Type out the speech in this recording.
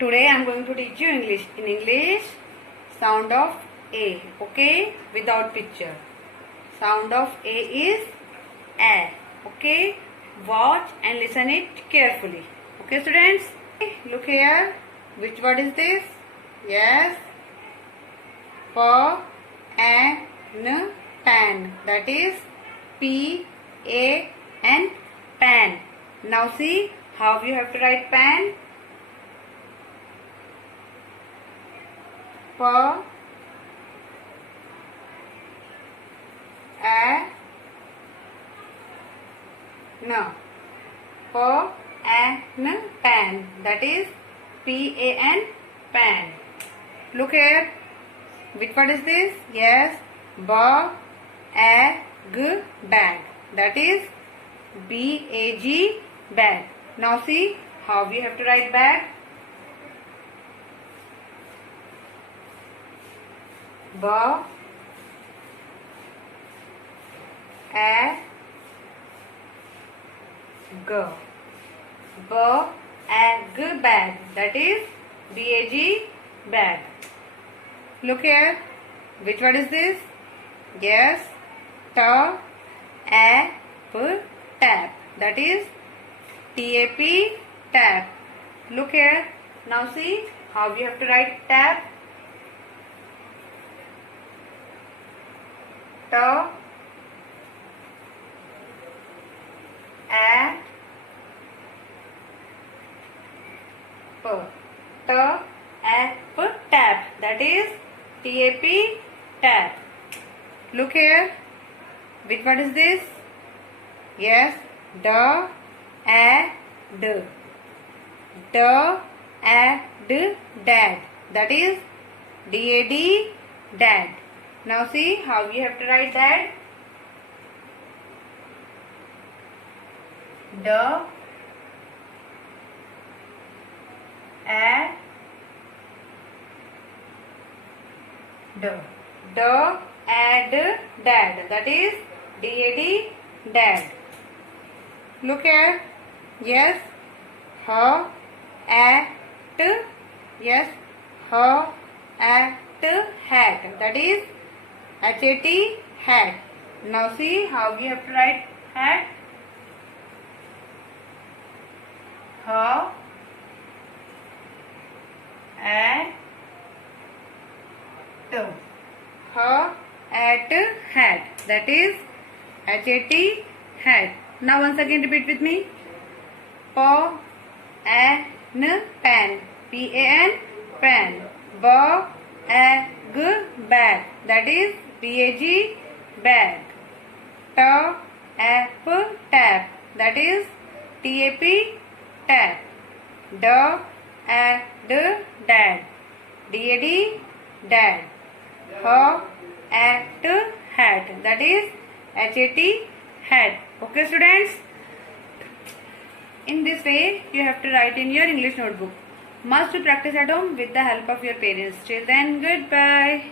Today I am going to teach you English. In English, sound of A. Okay, without picture. Sound of A is A. Okay, watch and listen it carefully. Okay, students. Look here. Which word is this? Yes. Pan. Pan. That is Pan. Pan. Now see how you have to write pan. P A N pan. That is PAN pan. Look here. Which word is this? Yes. Bag. Bag. That is BAG bag. Now see how we have to write bag. Bag. Bag. That is BAG bag. Look here. Which word is this? Yes. Tap. That is TAP tap. Look here. Now see how we have to write tap. Tap. Tap. That is TAP tap. Look here. Which word is this? Yes. Dad. That is DAD dad. Now see how you have to write that. Dad. That is DAD dad. Look here. Yes. Yes. Hat. That is HAT hat. Now see how we have to write hat. Hat. That is HAT hat. Now once again repeat with me. Pan. Pan. PAN pan. Bag. Bag. That is BAG bag. Tap. That is TAP tap. Dad. DAD dad. Hat. That is HAT hat. Okay, students. In this way, you have to write in your English notebook. Must practice at home with the help of your parents. Till then, goodbye.